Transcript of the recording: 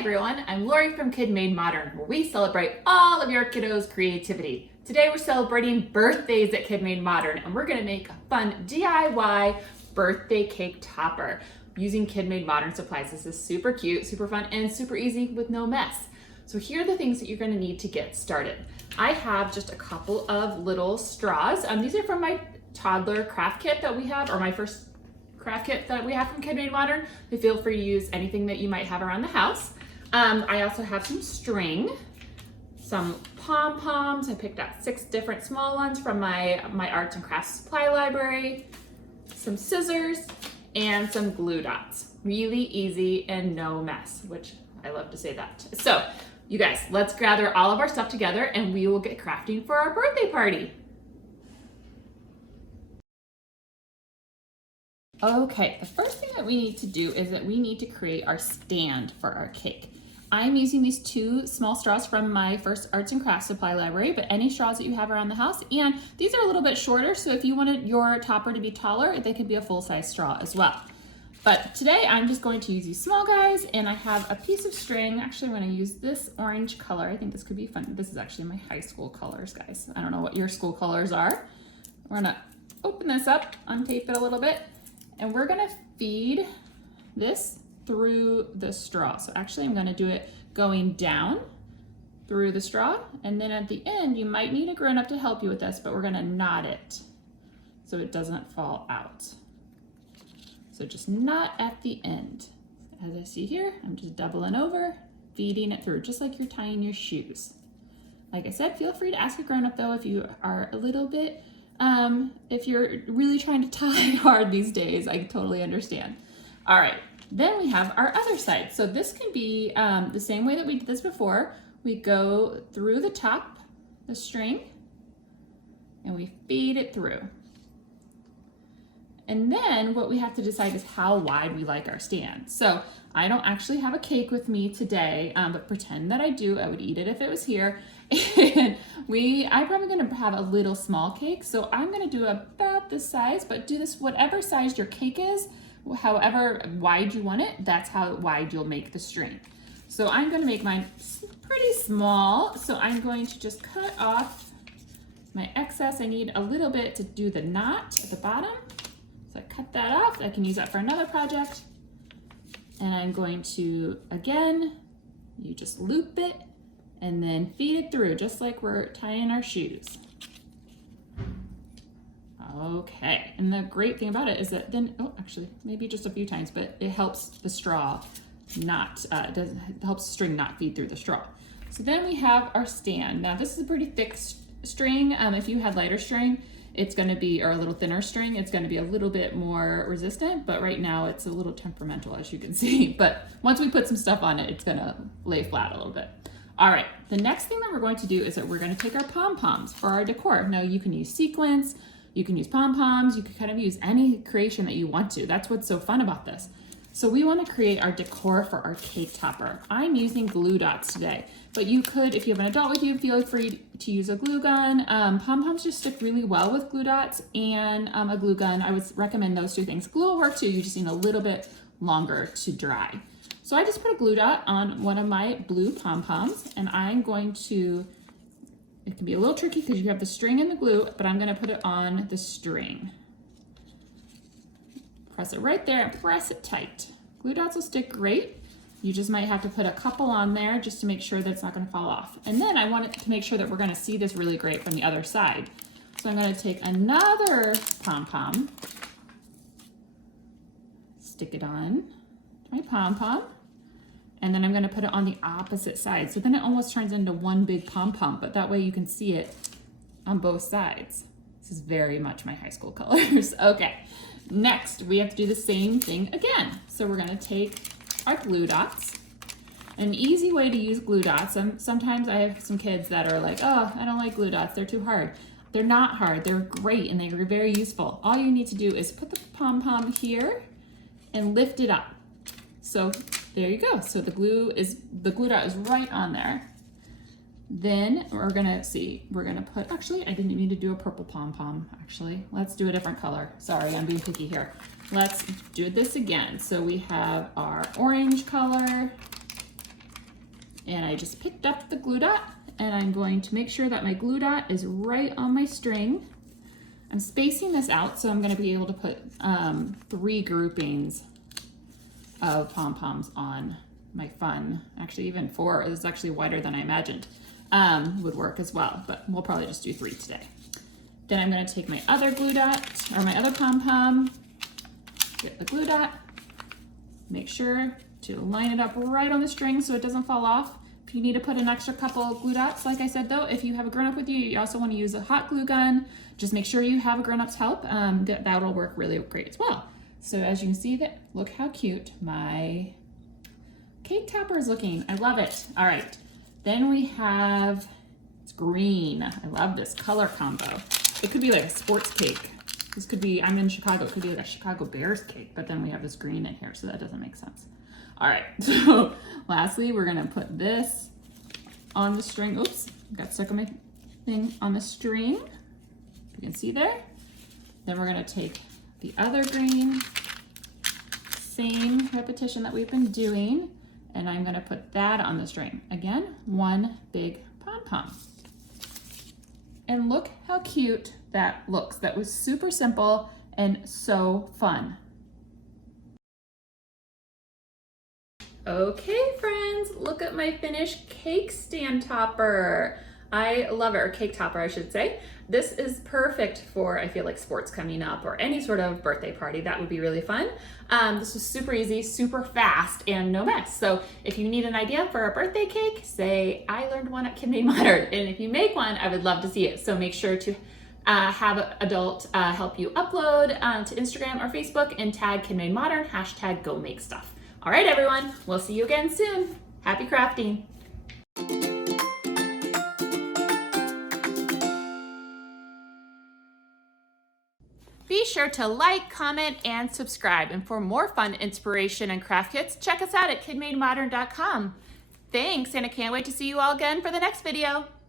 everyone, I'm Lori from KidMadeModern, where we celebrate all of your kiddos' creativity. Today we're celebrating birthdays at KidMadeModern, and we're gonna make a fun DIY birthday cake topper using KidMadeModern supplies. This is super cute, super fun, and super easy with no mess. So here are the things that you're gonna need to get started. I have just a couple of little straws. These are from my toddler craft kit that we have, or my first craft kit that we have from KidMadeModern. So feel free to use anything that you might have around the house. I also have some string, some Pom Poms. I picked out 6 different small ones from my arts and crafts supply library, some scissors, and some glue dots. Really easy and no mess, which I love to say that. So you guys, let's gather all of our stuff together and we will get crafting for our birthday party. Okay, the first thing that we need to do is that we need to create our stand for our cake. I'm using these 2 small straws from my first arts and crafts supply library, but any straws that you have around the house, and these are a little bit shorter, so if you wanted your topper to be taller, they could be a full-size straw as well. But today I'm just going to use these small guys, and I have a piece of string. Actually, I'm going to use this orange color. I think this could be fun. This is actually my high school colors, guys. I don't know what your school colors are. We're going to open this up, untape it a little bit, and we're gonna feed this through the straw. So actually I'm gonna do it going down through the straw, and then at the end, you might need a grown-up to help you with this, but we're gonna knot it so it doesn't fall out. So just knot at the end. As I see here, I'm just doubling over, feeding it through, just like you're tying your shoes. Like I said, feel free to ask a grown-up though if you are a little bit if you're really trying to tie hard these days, I totally understand. All right, then we have our other side. So this can be the same way that we did this before. We go through the top, the string, and we feed it through. And then what we have to decide is how wide we like our stand. So I don't actually have a cake with me today, but pretend that I do. I would eat it if it was here. And I'm probably gonna have a little small cake. So I'm gonna do about this size, but do this whatever size your cake is, however wide you want it, that's how wide you'll make the string. So I'm gonna make mine pretty small. So I'm going to just cut off my excess. I need a little bit to do the knot at the bottom. So I cut that off. I can use that for another project. And I'm going to, again, you just loop it and then feed it through, just like we're tying our shoes. Okay, and the great thing about it is that then, oh, actually, maybe just a few times, but it helps the straw not, it helps the string not feed through the straw. So then we have our stand. Now this is a pretty thick string. If you had lighter string, it's gonna be, or a little thinner string, it's gonna be a little bit more resistant, but right now it's a little temperamental, as you can see. But once we put some stuff on it, it's gonna lay flat a little bit. All right, the next thing that we're going to do is that we're gonna take our pom-poms for our decor. Now you can use sequins, you can use pom-poms, you can kind of use any creation that you want to. That's what's so fun about this. So we wanna create our decor for our cake topper. I'm using glue dots today, but you could, if you have an adult with you, feel free to use a glue gun. Pom-poms just stick really well with glue dots, and a glue gun. I would recommend those 2 things. Glue will work too, you just need a little bit longer to dry. So I just put a glue dot on one of my blue pom-poms, and I'm going to, it can be a little tricky because you have the string and the glue, but I'm gonna put it on the string. Press it right there and press it tight. Glue dots will stick great. You just might have to put a couple on there just to make sure that it's not gonna fall off. And then I want it to make sure that we're gonna see this really great from the other side. So I'm gonna take another pom-pom, stick it on my pom-pom, and then I'm gonna put it on the opposite side. So then it almost turns into one big pom-pom, but that way you can see it on both sides. This is very much my high school colors. Okay, next we have to do the same thing again. So we're gonna take our glue dots. An easy way to use glue dots, sometimes I have some kids that are like, oh, I don't like glue dots, they're too hard. They're not hard, they're great, and they're very useful. All you need to do is put the pom-pom here and lift it up. So there you go. So the glue dot is right on there. Then we're gonna put, actually, I didn't need to do a purple pom-pom, actually. Let's do a different color. Sorry, I'm being picky here. Let's do this again. So we have our orange color, And I just picked up the glue dot, and I'm going to make sure that my glue dot is right on my string. I'm spacing this out, so I'm going to be able to put 3 groupings of pom-poms on my fun. Actually, even 4 is actually wider than I imagined. Would work as well, but we'll probably just do 3 today. Then I'm going to take my other glue dot, or my other pom-pom, get the glue dot, make sure to line it up right on the string so it doesn't fall off. If you need to put an extra couple of glue dots, like I said though, if you have a grown-up with you, you also want to use a hot glue gun. Just make sure you have a grown-up's help. That'll work really great as well. So as you can see, look how cute my cake topper is looking. I love it. All right, then we have, it's green. I love this color combo. It could be like a sports cake. This could be, I'm in Chicago, it could be like a Chicago Bears cake, but then we have this green in here, so that doesn't make sense. All right, so lastly, we're gonna put this on the string. Oops, got stuck on my thing on the string. You can see there. Then we're gonna take the other green, same repetition that we've been doing, and I'm gonna put that on the string. Again, one big pom-pom. And look how cute that looks. That was super simple and so fun. Okay, friends, look at my finished cake stand topper. I love it, or cake topper, I should say. This is perfect for, I feel like, sports coming up or any sort of birthday party. That would be really fun. This was super easy, super fast, and no mess. So if you need an idea for a birthday cake, say, I learned one at KidMadeModern. And if you make one, I would love to see it. So make sure to have an adult help you upload to Instagram or Facebook and tag KidMadeModern, #GoMakeStuff. All right, everyone, we'll see you again soon. Happy crafting. Be sure to like, comment, and subscribe. And for more fun inspiration and craft kits, check us out at KidMadeModern.com. Thanks, and I can't wait to see you all again for the next video.